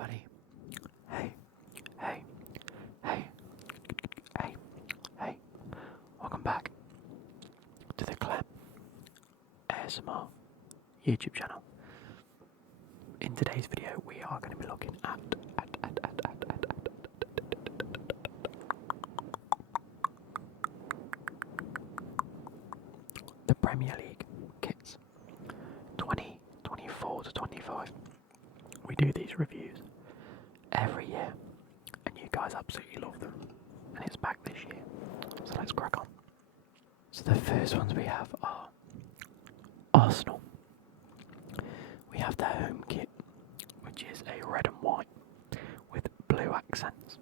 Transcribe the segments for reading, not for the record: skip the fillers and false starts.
everybody. Hey, hey, hey, hey, hey. Welcome back to the Clem ASMR YouTube channel. In today's video, we are going to be looking at the Premier League kits 2024 to 25. We do these reviews every year, and you guys absolutely love them, and it's back this year, so let's crack on. So the first ones we have are Arsenal. We have their home kit, which is a red and white with blue accents,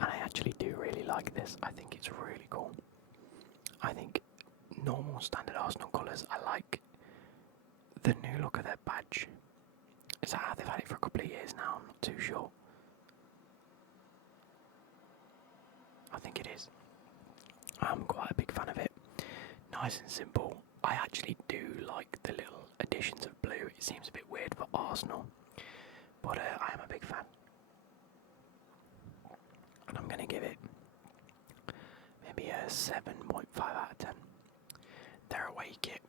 and I actually do really like this. I think it's really cool. I think normal standard Arsenal colours, I like the new look of their badge. Is that how they've had it for a couple of years now? I'm not too sure. I think it is. I'm quite a big fan of it. Nice and simple. I actually do like the little additions of blue. It seems a bit weird for Arsenal, but I am a big fan. And I'm going to give it maybe a 7.5 out of 10. Their away kit,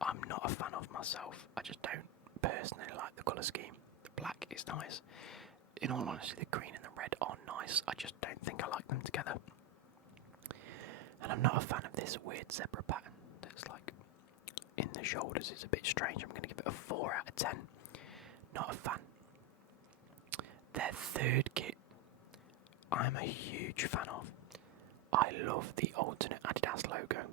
I'm not a fan of myself. I just don't personally like the colour scheme. The black is nice. In all honesty, the green and the red are nice. I just don't think I like them together. And I'm not a fan of this weird zebra pattern that's like in the shoulders. It's a bit strange. I'm going to give it a 4 out of 10. Not a fan. Their third kit, I'm a huge fan of. I love the alternate Adidas logo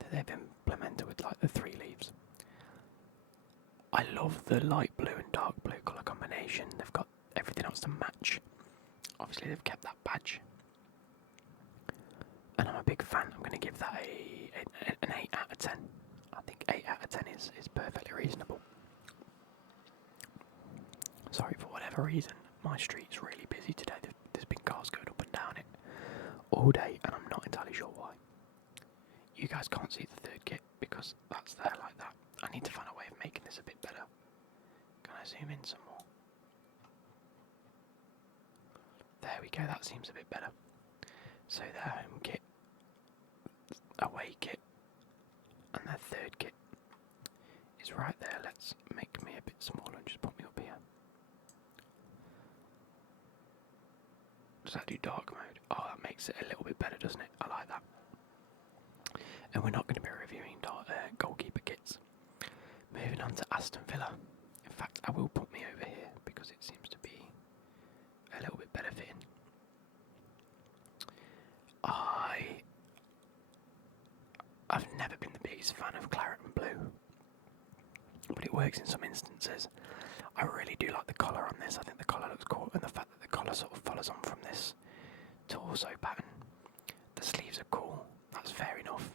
that they've implemented with like the 3 leaves. I love the light blue and dark blue colour combination. They've got everything else to match. Obviously they've kept that badge. And I'm a big fan. I'm going to give that an 8 out of 10. I think 8 out of 10 is perfectly reasonable. Sorry, for whatever reason, my street's really busy today. There's been cars going up and down it all day, and I'm not entirely sure why. You guys can't see the third kit because that's there like that. I need to find a way of making this a bit better. Can I zoom in some more? There we go, that seems a bit better. So their home kit, away kit, and their third kit is right there. Let's make me a bit smaller and just put me up here. Does that do dark mode? Oh, that makes it a little bit better, doesn't it? I like that. And we're not going to be reviewing goalkeeper kits. Moving on to Aston Villa. In fact, I will put me over here because it seems to be a little bit better fitting. I've never been the biggest fan of claret and blue, but it works in some instances. I really do like the collar on this. I think the collar looks cool, and the fact that the collar sort of follows on from this torso pattern. The sleeves are cool. That's fair enough.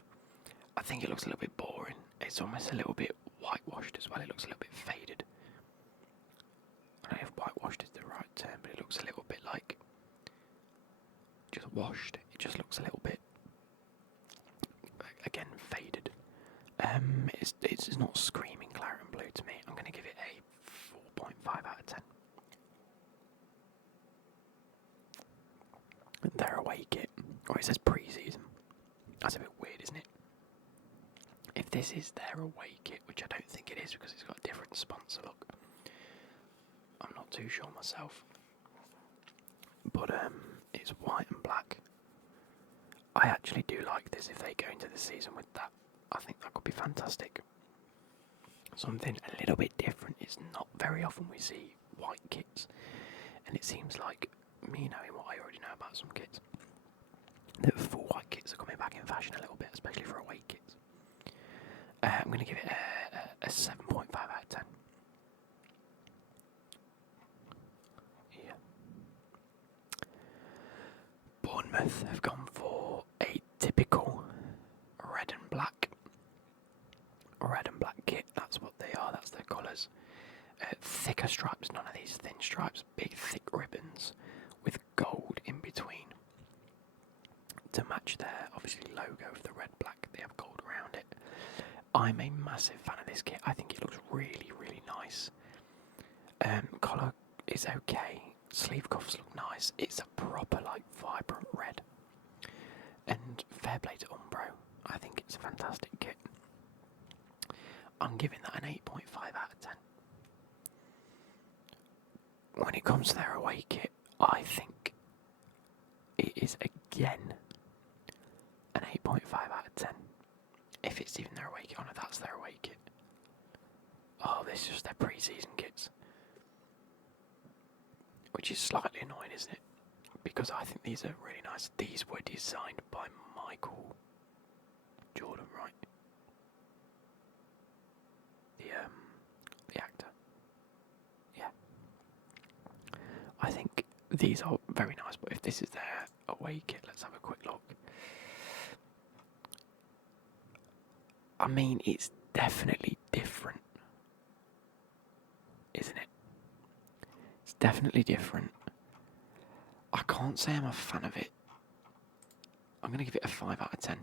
I think it looks a little bit boring. It's almost a little bit whitewashed as well. It looks a little bit faded. I don't know if whitewashed is the right term, but it looks a little bit like just washed. It just looks a little bit, again, faded. It's not screaming claret and blue to me. I'm going to give it a 4.5 out of 10. Their away kit, or it says pre-season. That's a bit weird, isn't it? If this is their away kit, which I don't think it is because it's got a different sponsor look, I'm not too sure myself. But it's white and black. I actually do like this if they go into the season with that. I think that could be fantastic. Something a little bit different. It's not very often we see white kits, and it seems like, me knowing what I already know about some kits, that full white kits are coming back in fashion a little bit, especially for away kits. I'm going to give it a 7.5 out of 10. Yeah. Bournemouth have gone for a typical red and black kit. That's what they are. That's their colours. Thicker stripes, none of these thin stripes. Big thick ribbons with gold in between to match their obviously logo of the red black. They have gold around it. I'm a massive fan of this kit. I think it looks really, really nice. is okay. Sleeve cuffs look nice. It's a proper, like, vibrant red. And fair play to Umbro. I think it's a fantastic kit. I'm giving that an 8.5 out of 10. When it comes to their away kit, I think it is again an 8.5 out of 10. If it's even their away kit. Oh no, that's their away kit. Oh, this is just their pre-season kits. Which is slightly annoying, isn't it? Because I think these are really nice. These were designed by Michael Jordan, right? The actor. Yeah. I think these are very nice, but if this is their away kit, let's have a quick look. I mean, it's definitely different, isn't it? It's definitely different. I can't say I'm a fan of it. I'm going to give it a 5 out of 10.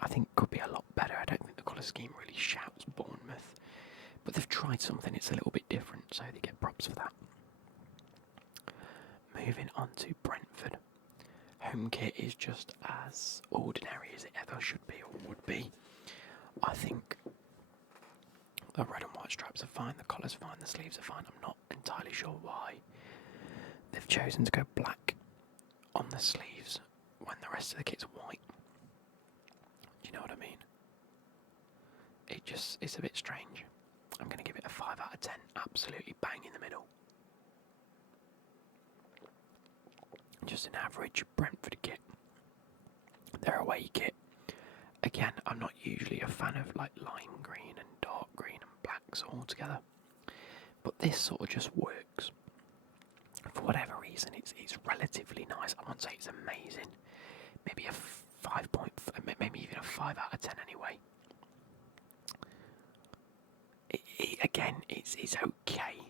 I think it could be a lot better. I don't think the colour scheme really shouts Bournemouth. But they've tried something, it's a little bit different, so they get props for that. Moving on to Brentford. Home kit is just as ordinary as it ever should be or would be. I think the red and white stripes are fine, the collar's fine, the sleeves are fine. I'm not entirely sure why they've chosen to go black on the sleeves when the rest of the kit's white. Do you know what I mean? It's a bit strange. I'm going to give it a 5 out of 10. Absolutely bang in the middle. Just an average Brentford kit. Their away kit. Again, I'm not usually a fan of like lime green and dark green and blacks all together. But this sort of just works. For whatever reason, it's relatively nice. I won't say it's amazing. Maybe a 5 point, maybe even a 5 out of 10 anyway. Again, it's okay.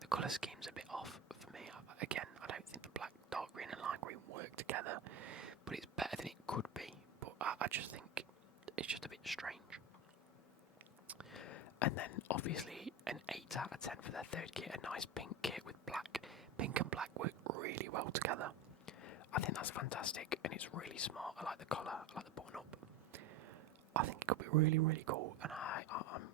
The colour scheme's a bit off for me. Again, I don't think the black, dark green and lime green work together, but it's better than it could be. But I just think it's just a bit strange. And then, obviously, an 8 out of 10 for their third kit, a nice pink kit with black. Pink and black work really well together. I think that's fantastic, and it's really smart. I like the collar, I like the button up. I think it could be really, really cool, and I'm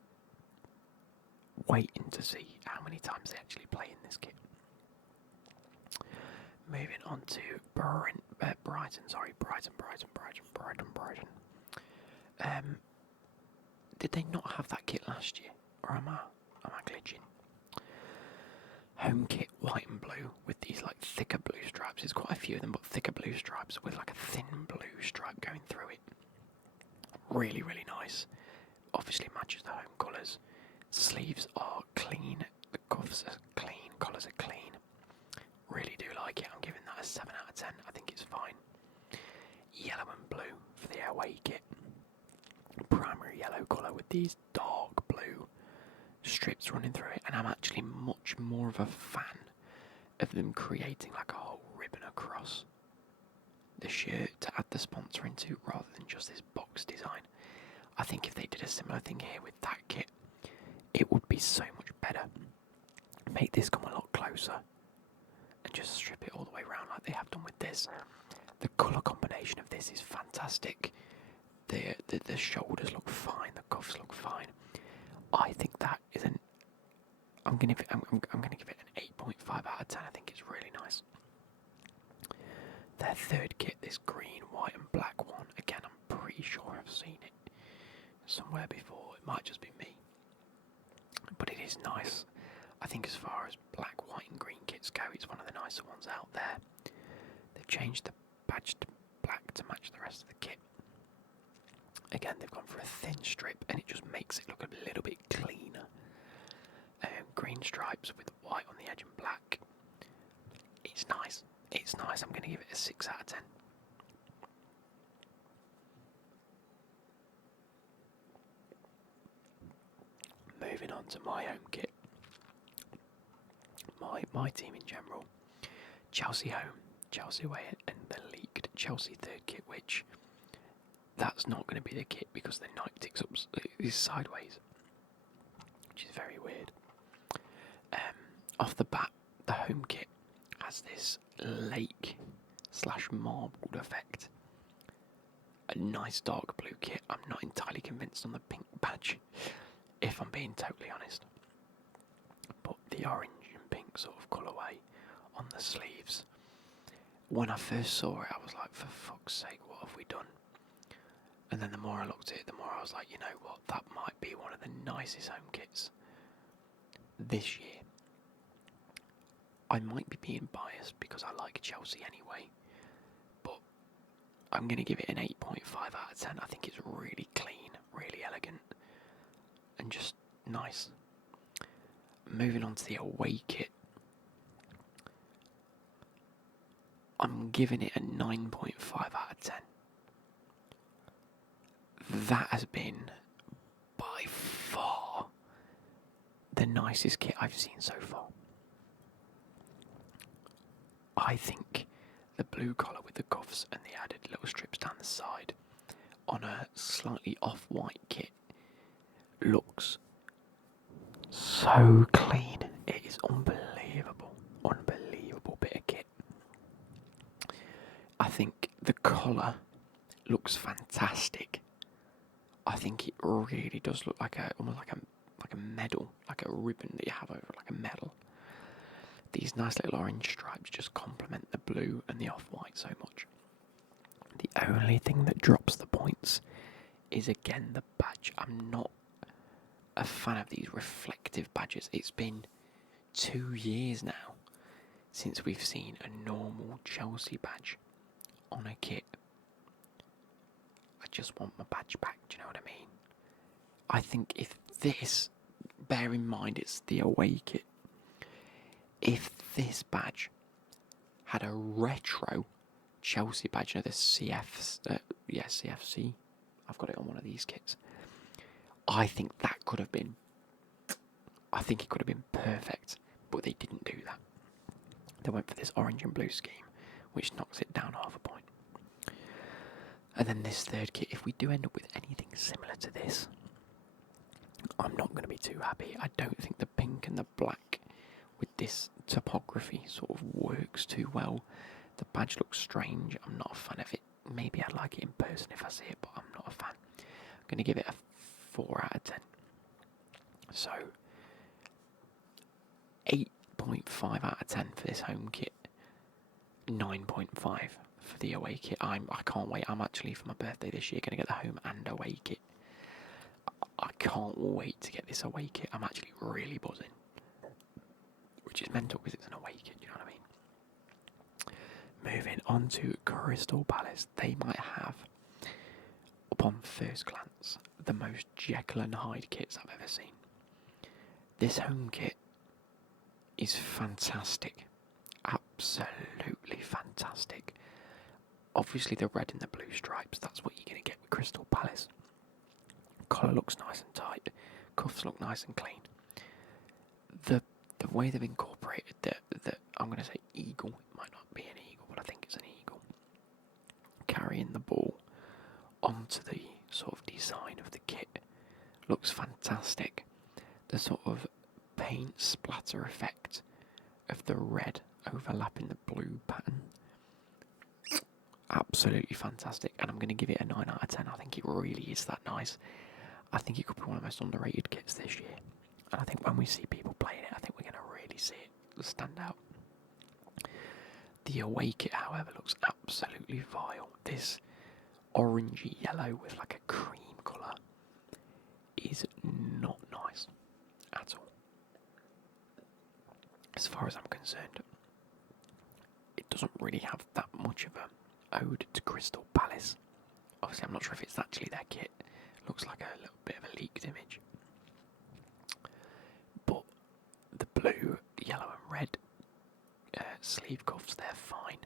waiting to see how many times they actually play in this kit. Moving on to Brighton. Did they not have that kit last year, or am I glitching? Home kit, white and blue, with these like thicker blue stripes. There's quite a few of them, but thicker blue stripes with like a thin blue stripe going through it. Really, really nice. Obviously matches the home colours. Sleeves are clean, the cuffs are clean, collars are clean. Really do like it. I'm giving that a 7 out of 10. I think it's fine. Yellow and blue for the away kit. Primary yellow colour with these dark blue strips running through it, and I'm actually much more of a fan of them creating like a whole ribbon across the shirt to add the sponsor into rather than just this box design. I think if they did a similar thing here with that kit, it would be so much better. Make this come a lot closer and just strip it all the way around like they have done with this. The colour combination of this is fantastic. The shoulders look fine, the cuffs look fine. I think that is I'm gonna give it an 8.5 out of 10. I think it's really nice. Their third kit, this green, white and black one, again I'm pretty sure I've seen it somewhere before. It might just be me. But it is nice. I think as far as black, white and green kits go, it's one of the nicer ones out there. They've changed the badge to black to match the rest of the kit. Again, they've gone for a thin strip and it just makes it look a little bit cleaner. Green stripes with white on the edge and black. It's nice. It's nice. I'm going to give it a 6 out of 10. Moving on to my home kit. My team in general. Chelsea home, Chelsea away, and the leaked Chelsea third kit, which that's not going to be the kit because the Nike ticks up is sideways, which is very weird. Off the bat, the home kit has this lake/marbled effect. A nice dark blue kit. I'm not entirely convinced on the pink badge, if I'm being totally honest. But the orange and pink sort of colourway on the sleeves. When I first saw it, I was like, for fuck's sake, what have we done? And then the more I looked at it, the more I was like, you know what, that might be one of the nicest home kits this year. I might be being biased because I like Chelsea anyway, but I'm going to give it an 8.5 out of 10. I think it's really clean, really elegant, and just nice. Moving on to the away kit, I'm giving it a 9.5 out of 10. That has been by far the nicest kit I've seen so far. I think the blue collar with the cuffs and the added little strips down the side on a slightly off-white kit looks so clean. It is unbelievable bit of kit. I think the collar looks fantastic. I think it really does look like almost like a medal, like a ribbon that you have over like a medal. These nice little orange stripes just complement the blue and the off-white so much. The only thing that drops the points is again the badge. I'm not a fan of these reflective badges. It's been 2 years now since we've seen a normal Chelsea badge on a kit. I just want my badge back, do you know what I mean? I think if this, bear in mind it's the away kit, if this badge had a retro Chelsea badge, you know, the CFC, I've got it on one of these kits, I think it could have been perfect, but they didn't do that. They went for this orange and blue scheme, which knocks it down half a point. And then this third kit, if we do end up with anything similar to this, I'm not going to be too happy. I don't think the pink and the black with this typography sort of works too well. The badge looks strange. I'm not a fan of it. Maybe I'd like it in person if I see it, but I'm not a fan. I'm going to give it a 4 out of 10. So, 8.5 out of 10 for this home kit. 9.5 for the away kit. I can't wait. I'm actually, for my birthday this year, going to get the home and away kit. I can't wait to get this away kit. I'm actually really buzzing. Which is mental because it's an away kit, you know what I mean? Moving on to Crystal Palace. They might have, upon first glance, the most Jekyll and Hyde kits I've ever seen. This home kit is fantastic. Absolutely fantastic. Obviously the red and the blue stripes, that's what you're going to get with Crystal Palace. Collar looks nice and tight. Cuffs look nice and clean. The way they've incorporated the I'm going to say eagle, it might not be an eagle, but I think it's an eagle, carrying the ball onto the sort of design of the kit looks fantastic. The sort of paint splatter effect of the red overlapping the blue pattern, absolutely fantastic, and I'm going to give it a 9 out of 10. I think it really is that nice. I think it could be one of the most underrated kits this year, and I think when we see people playing it, I think we're going to really see it stand out. The away kit, however, looks absolutely vile. This orangey yellow with like a cream colour is not nice at all. As far as I'm concerned, it doesn't really have that much of a ode to Crystal Palace. Obviously, I'm not sure if it's actually their kit. It looks like a little bit of a leaked image. But the blue, yellow and red sleeve cuffs, they're fine.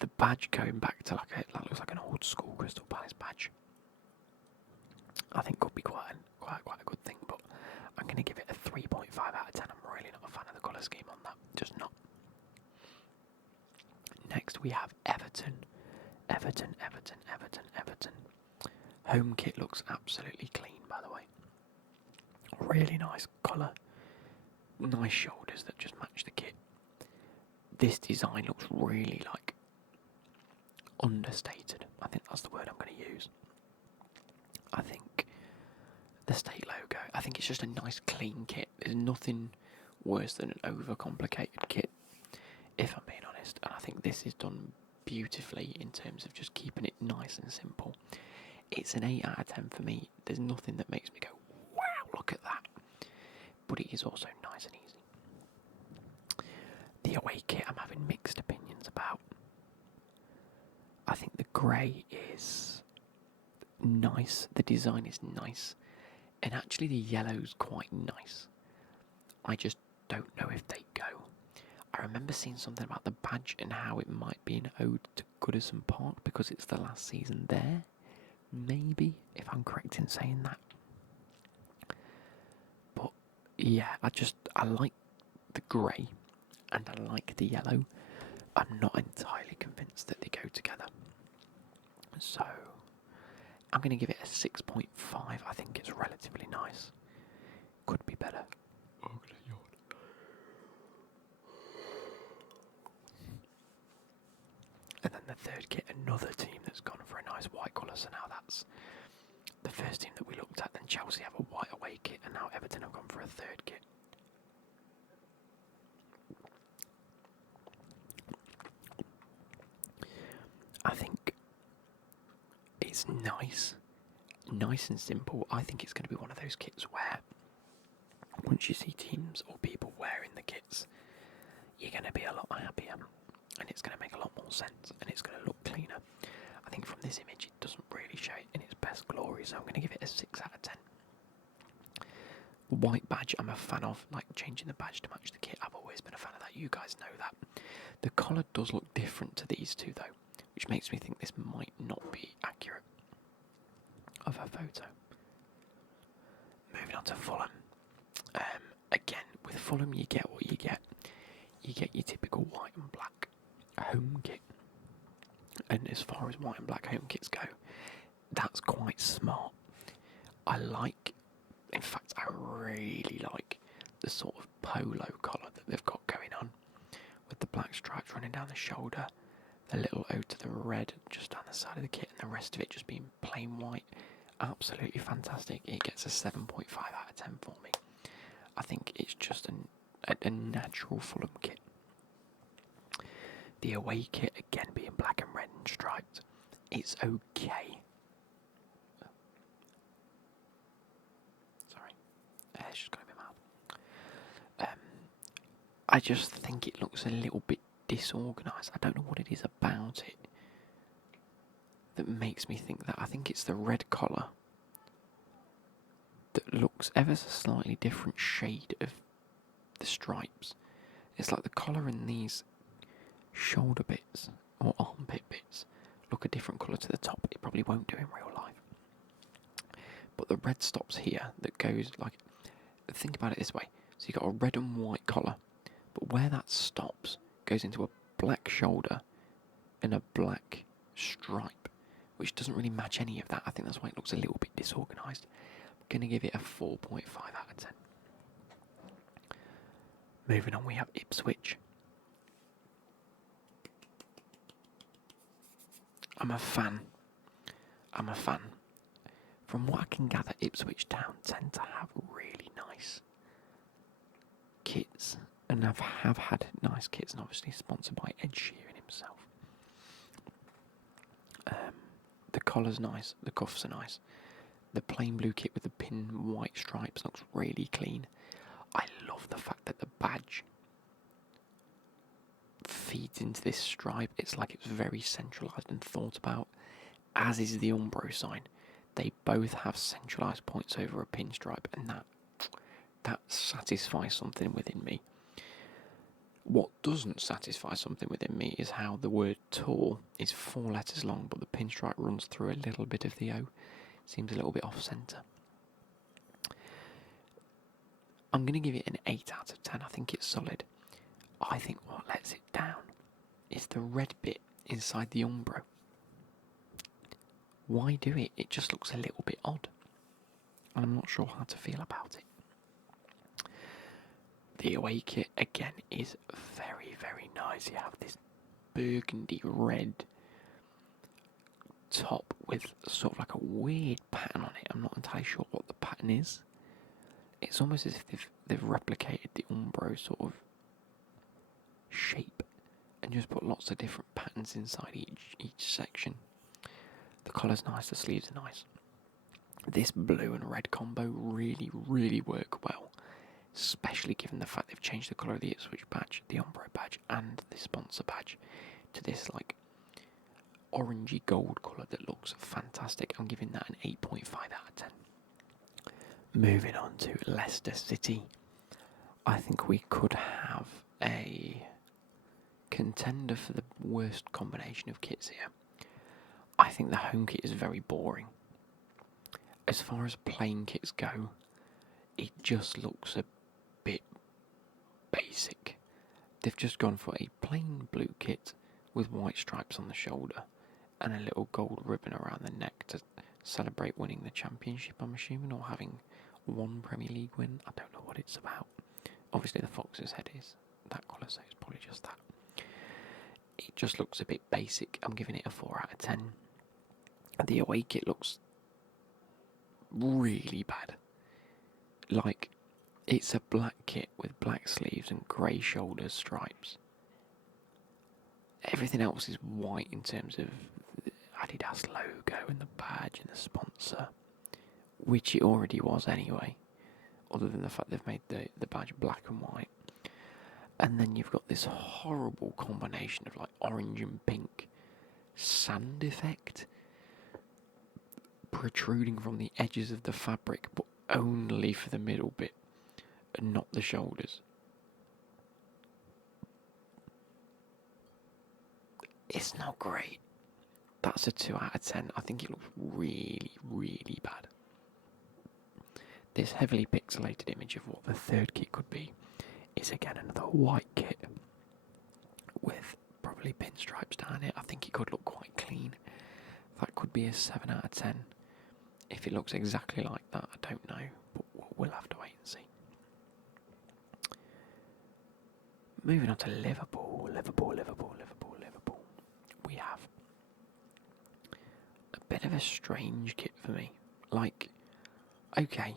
The badge going back to that looks like an old school Crystal Palace badge. I think could be quite a good thing, but I'm going to give it a 3.5 out of 10. I'm really not a fan of the colour scheme on that, just not. Next we have Everton. Everton. Home kit looks absolutely clean, by the way. Really nice colour. nice shoulders that just match the kit. This design looks really like understated. I think that's the word I'm going to use. I think the state logo, I think it's just a nice clean kit. There's nothing worse than an overcomplicated kit, if I'm being honest. And I think this is done beautifully in terms of just keeping it nice and simple. It's an 8 out of 10 for me. There's nothing that makes me go, wow, look at that. But it is also nice and easy. The away kit I'm having mixed opinions about. I think the grey is nice. The design is nice. And actually the yellow's quite nice. I just don't know if they go. I remember seeing something about the badge and how it might be an ode to Goodison Park because it's the last season there. Maybe, if I'm correct in saying that. But yeah, I like the grey and I like the yellow. I'm not entirely convinced that they go together. So I'm going to give it a 6.5. I think it's relatively nice. Could be better. Oh, I'm going to yawn. And then the third kit, another team that's gone for a nice white colour. So now that's the first team that we looked at. Then Chelsea have a white away kit, and now Everton have gone for a third kit. I think it's nice and simple. I think it's going to be one of those kits where once you see teams or people wearing the kits, you're going to be a lot happier and it's going to make a lot more sense and it's going to look cleaner. I think from this image it doesn't really show it in its best glory, so I'm going to give it a 6 out of 10. White badge I'm a fan of, like changing the badge to match the kit. I've always been a fan of that, you guys know that. The collar does look different to these two though, which makes me think this might not be accurate of a photo. Moving on to Fulham. Again, with Fulham you get what you get. You get your typical white and black home kit. And as far as white and black home kits go, that's quite smart. In fact, I really like the sort of polo collar that they've got going on, with the black stripes running down the shoulder, the little ode to the red just down the side of the kit, and the rest of it just being plain white. Absolutely fantastic. It gets a 7.5 out of 10 for me. I think it's just a natural Fulham kit. The away kit, again being black and red and striped, it's okay. Sorry, it's just got in my mouth. I just think it looks a little bit disorganised. I don't know what it is about it that makes me think that. I think it's the red collar that looks ever so slightly different shade of the stripes. It's like the collar in these shoulder bits or armpit bits look a different colour to the top. It probably won't do in real life. But the red stops here that goes like, think about it this way. So you've got a red and white collar, but where that stops goes into a black shoulder and a black stripe, which doesn't really match any of that. I think that's why it looks a little bit disorganised. I'm going to give it a 4.5 out of 10. Moving on, we have Ipswich. I'm a fan. From what I can gather, Ipswich Town tend to have really nice kits, and have had nice kits, and obviously sponsored by Ed Sheeran himself. The collar's nice, the cuffs are nice. The plain blue kit with the pin white stripes looks really clean. I love the fact that the badge feeds into this stripe. It's like it's very centralised and thought about, as is the Umbro sign. They both have centralised points over a pinstripe, and that satisfies something within me. What doesn't satisfy something within me is how the word tour is 4 letters long, but the pinstripe runs through a little bit of the O. Seems a little bit off centre. I'm going to give it an 8 out of 10. I think it's solid. I think what lets it down is the red bit inside the Umbro. Why do it? It just looks a little bit odd. And I'm not sure how to feel about it. The away kit, again, is very, very nice. You have this burgundy red top with sort of like a weird pattern on it. I'm not entirely sure what the pattern is. It's almost as if they've replicated the Umbro sort of shape and just put lots of different patterns inside each section. The collar's nice, the sleeves are nice. This blue and red combo really, really work well, especially given the fact they've changed the colour of the Ipswich badge, the Umbro badge, and the sponsor badge to this like orangey gold colour that looks fantastic. I'm giving that an 8.5 out of 10. Moving on to Leicester City. I think we could have a contender for the worst combination of kits here. I think the home kit is very boring. As far as plain kits go, it just looks a bit basic. They've just gone for a plain blue kit with white stripes on the shoulder and a little gold ribbon around the neck to celebrate winning the championship, I'm assuming, or having one Premier League win. I don't know what it's about. Obviously the Fox's head is that colour, so it's probably just that. It just looks a bit basic. I'm giving it a 4 out of 10. The away kit looks really bad. Like, it's a black kit with black sleeves and grey shoulder stripes. Everything else is white in terms of the Adidas logo and the badge and the sponsor, which it already was anyway, other than the fact they've made the badge black and white. And then you've got this horrible combination of like orange and pink sand effect protruding from the edges of the fabric, but only for the middle bit and not the shoulders. It's not great. That's a 2 out of 10. I think it looks really, really bad. This heavily pixelated image of what the third kit could be is again another white kit with probably pinstripes down it. I think it could look quite clean. That could be a 7 out of 10. If it looks exactly like that, I don't know, but we'll have to wait and see. Moving on to Liverpool. We have a bit of a strange kit for me. Like, okay,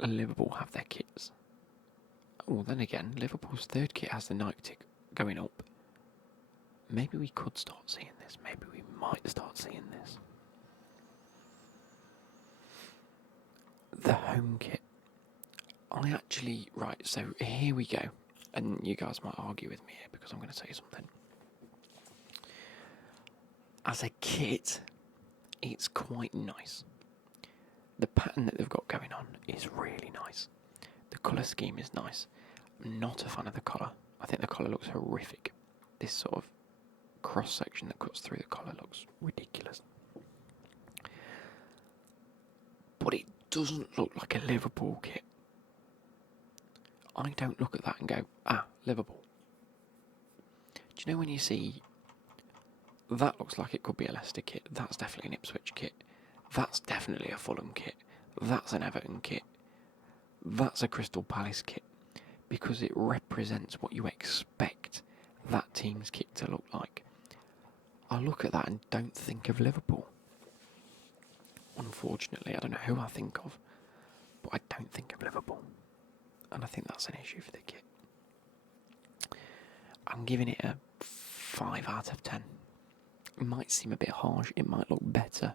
Liverpool have their kits. Well, then again, Liverpool's third kit has the Nike tick going up. Maybe we could start seeing this. Maybe we might start seeing this. The home kit. Right, so here we go. And you guys might argue with me here because I'm going to say something. As a kit, it's quite nice. The pattern that they've got going on is really nice. The colour scheme is nice. I'm not a fan of the collar. I think the collar looks horrific. This sort of cross section that cuts through the collar looks ridiculous. But it doesn't look like a Liverpool kit. I don't look at that and go, Liverpool. Do you know when you see that looks like it could be a Leicester kit, that's definitely an Ipswich kit, that's definitely a Fulham kit, that's an Everton kit, that's a Crystal Palace kit, because it represents what you expect that team's kit to look like. I look at that and don't think of Liverpool. Unfortunately, I don't know who I think of, but I don't think of Liverpool. And I think that's an issue for the kit. I'm giving it a 5 out of 10. It might seem a bit harsh, it might look better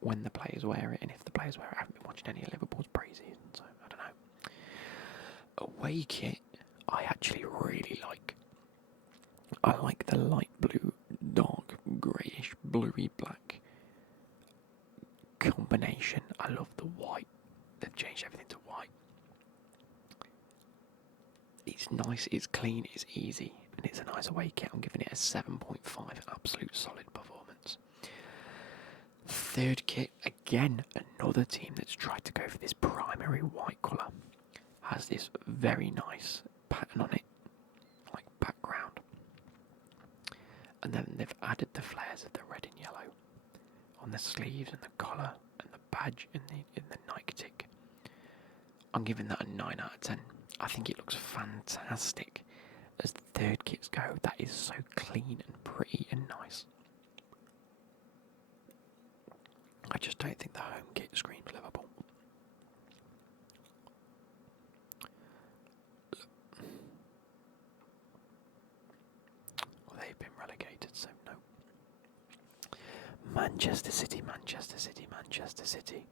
when the players wear it, and if the players wear it, I haven't been watching any of Liverpool's pre-season, so I don't know. Away kit, I actually really like. I like the light blue, dark greyish, bluey black combination. I love the white. They've changed everything to white. It's nice, it's clean, it's easy, and it's a nice away kit. I'm giving it a 7.5, absolute solid performance. Third kit, again, another team that's tried to go for this primary white colour. Has this very nice pattern on it, like background. And then they've added the flares of the red and yellow on the sleeves and the collar and the badge in the Nike tick. I'm giving that a 9 out of 10. I think it looks fantastic. As the third kits go, that is so clean and pretty and nice. I just don't think the home kit screams Liverpool. Well, they've been relegated, so no. Manchester City, Manchester City, Manchester City.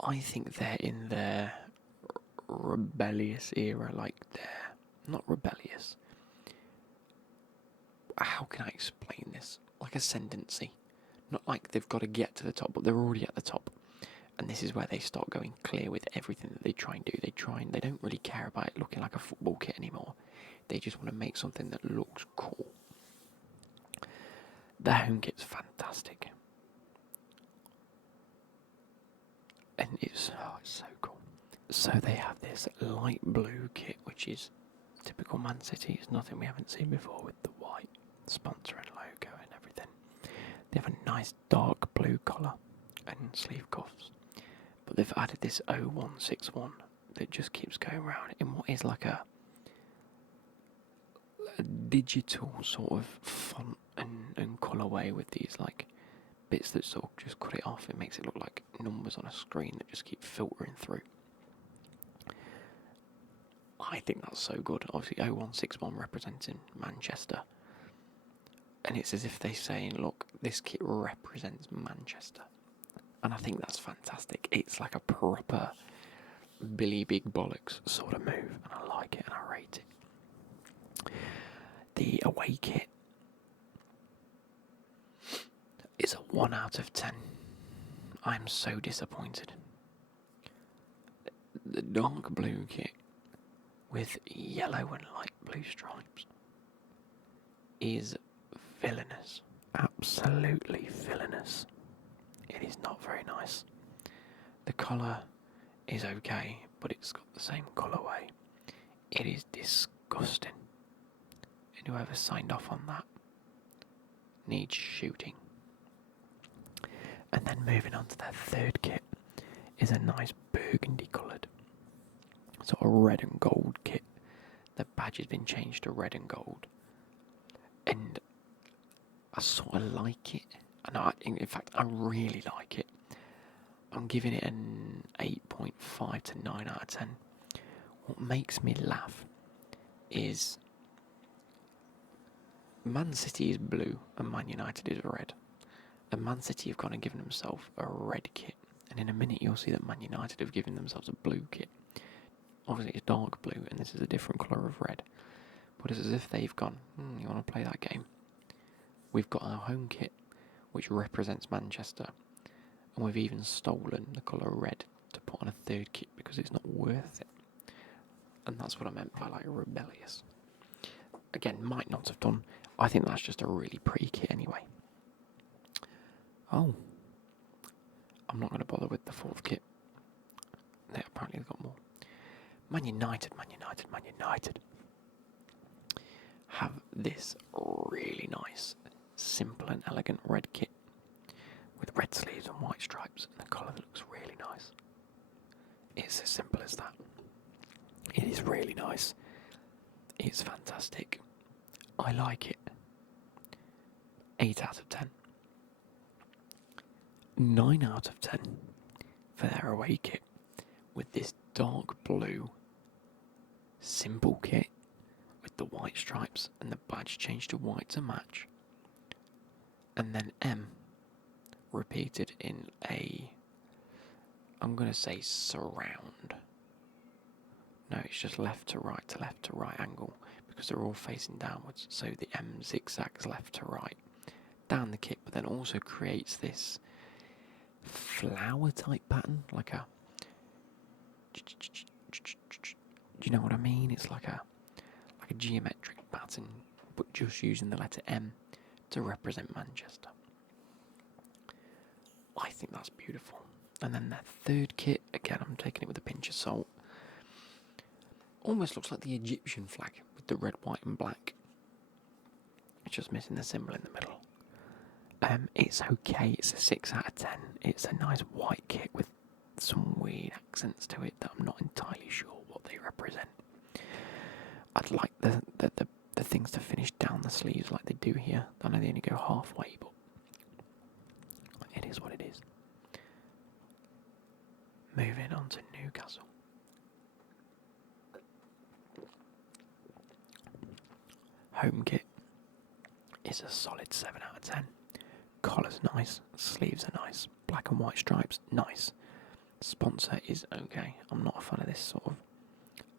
I think they're in their rebellious era, like they're not rebellious. How can I explain this? Like ascendancy. Not like they've got to get to the top, but they're already at the top. And this is where they start going clear with everything that they try and do. They don't really care about it looking like a football kit anymore. They just want to make something that looks cool. Their home kit's fantastic. And it's so cool. So they have this light blue kit, which is typical Man City. It's nothing we haven't seen before with the white sponsor and logo and everything. They have a nice dark blue collar and sleeve cuffs. But they've added this 0161 that just keeps going around in what is like a digital sort of font and colourway with these like bits that sort of just cut it off. It makes it look like numbers on a screen that just keep filtering through. I think that's so good. Obviously 0161 representing Manchester. And it's as if they're saying, look, this kit represents Manchester. And I think that's fantastic. It's like a proper Billy Big Bollocks sort of move. And I like it and I rate it. The away kit is a 1 out of 10. I'm so disappointed. The dark blue kit with yellow and light blue stripes is villainous. Absolutely villainous. It is not very nice. The colour is okay, but it's got the same colourway. It is disgusting. And whoever signed off on that needs shooting. And then moving on to their third kit is a nice burgundy coloured sort of red and gold kit. The badge has been changed to red and gold. And I sort of like it. In fact, I really like it. I'm giving it an 8.5 to 9 out of 10. What makes me laugh is Man City is blue and Man United is red. And Man City have gone and given themselves a red kit. And in a minute you'll see that Man United have given themselves a blue kit. Obviously it's dark blue and this is a different colour of red. But it's as if they've gone, you want to play that game? We've got our home kit, which represents Manchester. And we've even stolen the colour red to put on a third kit because it's not worth it. And that's what I meant by like rebellious. Again, might not have done. I think that's just a really pretty kit anyway. Oh. I'm not going to bother with the fourth kit. They apparently got more. Man United have this really nice, simple and elegant red kit with red sleeves and white stripes, and the colour looks really nice. It's as simple as that. It is really nice. It's fantastic. I like it. 8 out of 10. 9 out of 10 for their away kit with this dark blue simple kit with the white stripes and the badge changed to white to match, and then M repeated in a, I'm going to say surround. No, it's just left to right angle because they're all facing downwards, so the M zigzags left to right down the kit, but then also creates this flower type pattern, like a, do you know what I mean? It's like a geometric pattern, but just using the letter M to represent Manchester. I think that's beautiful. And then their third kit, again, I'm taking it with a pinch of salt. Almost looks like the Egyptian flag with the red, white and black. It's just missing the symbol in the middle. It's okay, it's a 6 out of 10. It's a nice white kit with some weird accents to it that I'm not entirely sure what they represent. I'd like the things to finish down the sleeves like they do here. I know they only go halfway, but it is what it is. Moving on to Newcastle. Home kit is a solid 7 out of 10. Collar's nice, sleeves are nice, black and white stripes, nice. Sponsor is okay. I'm not a fan of this sort of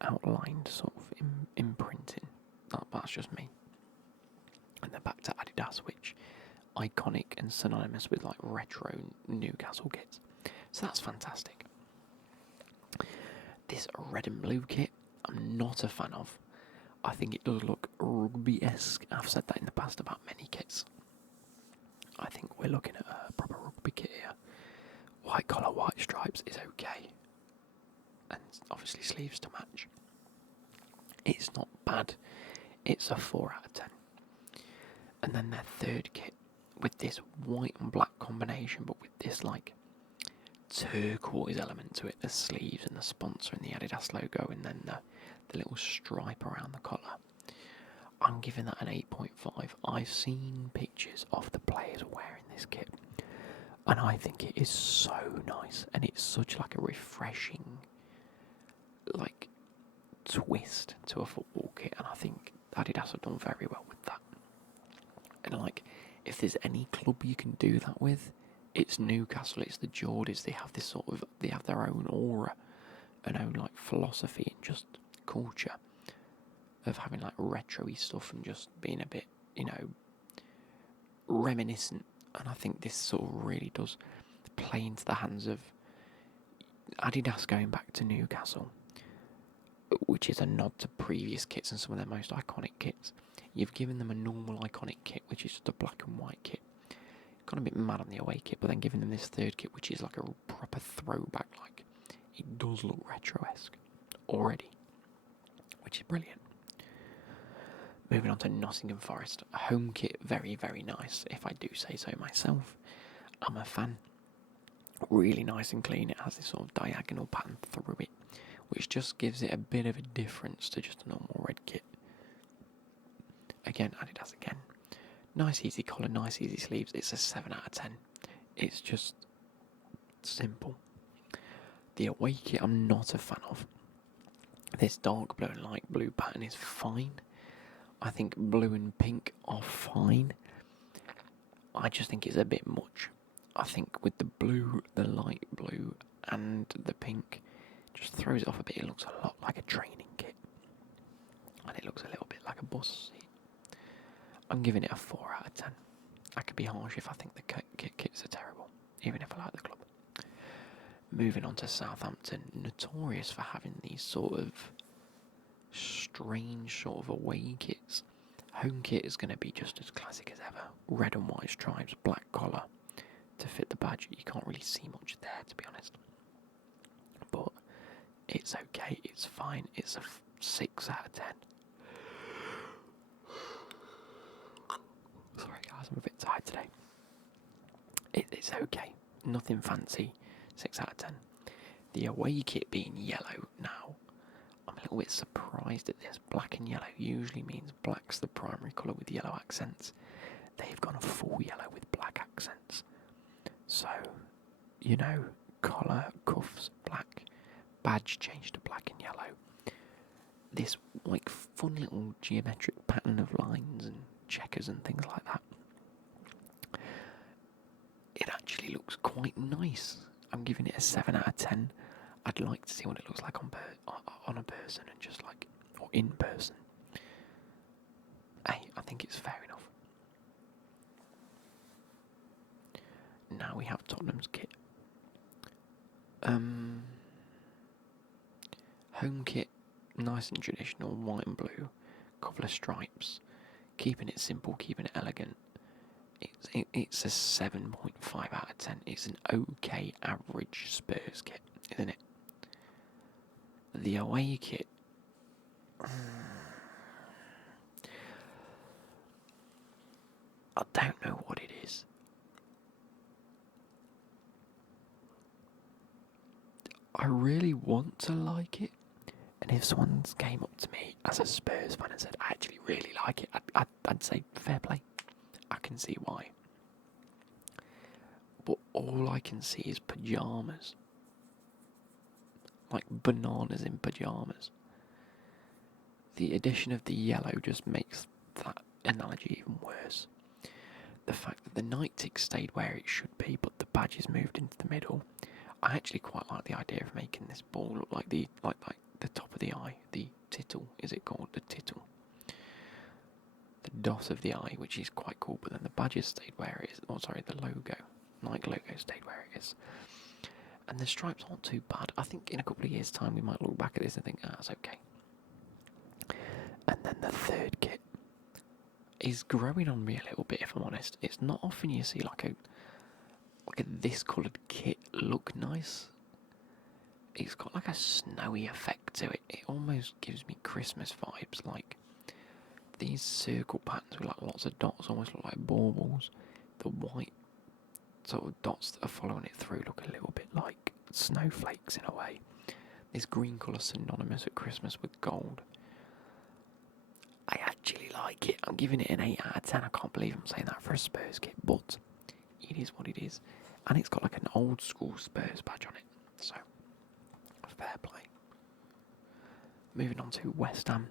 outlined sort of imprinting. That's just me. And they're back to Adidas, which iconic and synonymous with like retro Newcastle kits. So that's fantastic. This red and blue kit, I'm not a fan of. I think it does look rugby-esque. I've said that in the past about many kits. I think we're looking at a proper rugby kit here. White collar, white stripes is okay. And obviously sleeves to match. It's not bad. It's a 4 out of 10. And then their third kit with this white and black combination, but with this like turquoise element to it, the sleeves and the sponsor and the Adidas logo, and then the little stripe around the collar. I'm giving that an 8.5. I've seen pictures of the players wearing this kit, and I think it is so nice, and it's such like a refreshing like twist to a football kit, and I think Adidas have done very well with that. And like, if there's any club you can do that with, it's Newcastle, it's the Geordies. They have this sort of, they have their own aura, and own like philosophy and just culture of having like retro-y stuff and just being a bit, reminiscent. And I think this sort of really does play into the hands of Adidas going back to Newcastle, which is a nod to previous kits and some of their most iconic kits. You've given them a normal iconic kit, which is just a black and white kit. Gone a bit mad on the away kit, but then giving them this third kit, which is like a proper throwback, like it does look retro-esque already, which is brilliant. Moving on to Nottingham Forest. Home kit, very, very nice, if I do say so myself. I'm a fan. Really nice and clean. It has this sort of diagonal pattern through it, which just gives it a bit of a difference to just a normal red kit. Again, Adidas again. Nice easy collar, nice easy sleeves. It's a 7 out of 10. It's just simple. The away kit I'm not a fan of. This dark blue and light blue pattern is fine. I think blue and pink are fine. I just think it's a bit much. I think with the blue, the light blue and the pink, just throws it off a bit. It looks a lot like a training kit. And it looks a little bit like a bus seat. I'm giving it a 4 out of 10. I could be harsh if I think the kits are terrible, even if I like the club. Moving on to Southampton, notorious for having these sort of strange sort of away kits. Home kit is going to be just as classic as ever. Red and white stripes, black collar to fit the badge. You can't really see much there, to be honest. But it's okay, it's fine. It's a 6 out of 10. Sorry guys, I'm a bit tired today. It's okay, nothing fancy. 6 out of 10. The away kit being yellow now, I'm a little bit surprised at this. Black and yellow usually means black's the primary colour with yellow accents. They've gone a full yellow with black accents. So, collar, cuffs, black, badge changed to black and yellow. This like fun little geometric pattern of lines and checkers and things like that. It actually looks quite nice. I'm giving it a 7 out of 10. I'd like to see what it looks like on a person and just like, or in person. Hey, I think it's fair enough. Now we have Tottenham's kit. Home kit, nice and traditional, white and blue, couple of stripes, keeping it simple, keeping it elegant. It's a 7.5 out of 10. It's an okay average Spurs kit, isn't it? The away kit, I don't know what it is. I really want to like it, And if someone came up to me as a Spurs fan and said, I actually really like it, I'd say, fair play. I can see why. But all I can see is pyjamas. Like bananas in pyjamas. The addition of the yellow just makes that analogy even worse. The fact that the night tick stayed where it should be, but the badges moved into the middle. I actually quite like the idea of making this ball look like the top of the eye, the tittle. Is it called the tittle? The dot of the eye, which is quite cool. But then the badges stayed where it is. Oh, sorry, the logo, Nike logo stayed where it is. And the stripes aren't too bad. I think in a couple of years' time we might look back at this and think, that's okay. And then the third kit is growing on me a little bit, if I'm honest. It's not often you see like a this coloured kit look nice. It's got like a snowy effect to it. It almost gives me Christmas vibes, like these circle patterns with like lots of dots almost look like baubles. The white sort of dots that are following it through look a little bit like snowflakes in a way. This green colour synonymous with Christmas with gold. I actually like it. I'm giving it an 8 out of 10. I can't believe I'm saying that for a Spurs kit, but it is what it is. And it's got like an old school Spurs badge on it. So, fair play. Moving on to West Ham.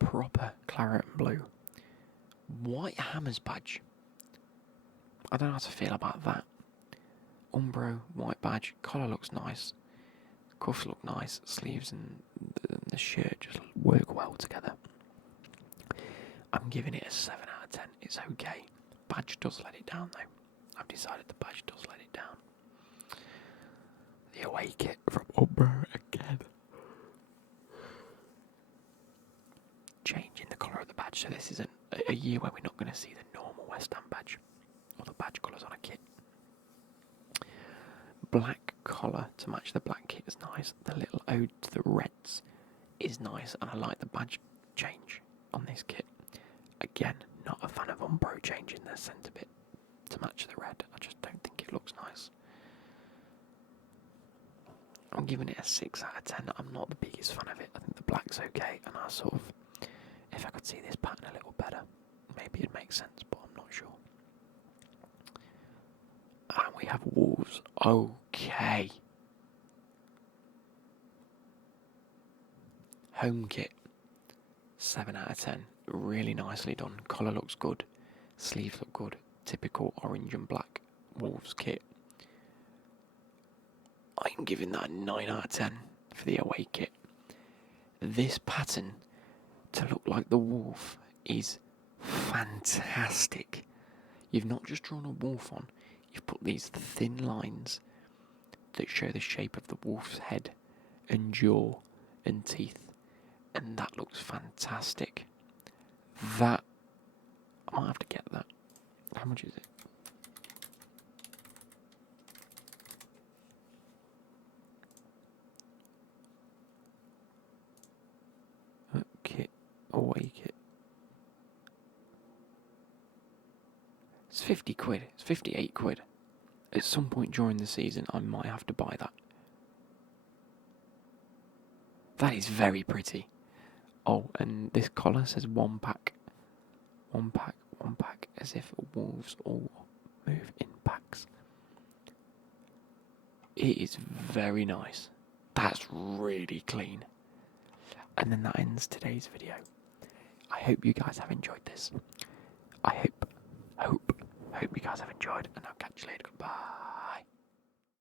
Proper claret and blue. White Hammers badge. I don't know how to feel about that. Umbro, white badge. Collar looks nice. Cuffs look nice. Sleeves and the shirt just work well together. I'm giving it a 7 out of 10. It's okay. Badge does let it down though. I've decided the badge does let it down. The away kit from Umbro again. Changing the colour of the badge, so this isn't a year where we're not going to see the normal West Ham badge or the badge colours on a kit. Black collar to match the black kit is nice. The little ode to the Reds is nice, and I like the badge change on this kit. Again, not a fan of Umbro changing their centre bit to match the red. I just don't think it looks nice. I'm giving it a 6 out of 10. I'm not the biggest fan of it. I think the black's okay, and I sort of, if I could see this pattern a little better, maybe it'd make sense, but I'm not sure. And we have Wolves. Okay. Home kit. 7 out of 10. Really nicely done. Collar looks good. Sleeves look good. Typical orange and black Wolves kit. I'm giving that a 9 out of 10 for the away kit. This pattern to look like the wolf is fantastic. You've not just drawn a wolf on, you've put these thin lines that show the shape of the wolf's head and jaw and teeth, and that looks fantastic. That, I might have to get that. How much is it? Kit, away kit. It's 50 quid. It's 58 quid. At some point during the season, I might have to buy that. That is very pretty. Oh, and this collar says 1 pack. 1 pack, 1 pack, as if wolves all move in packs. It is very nice. That's really clean. And then that ends today's video. I hope you guys have enjoyed this. I hope you guys have enjoyed, and I'll catch you later. Goodbye.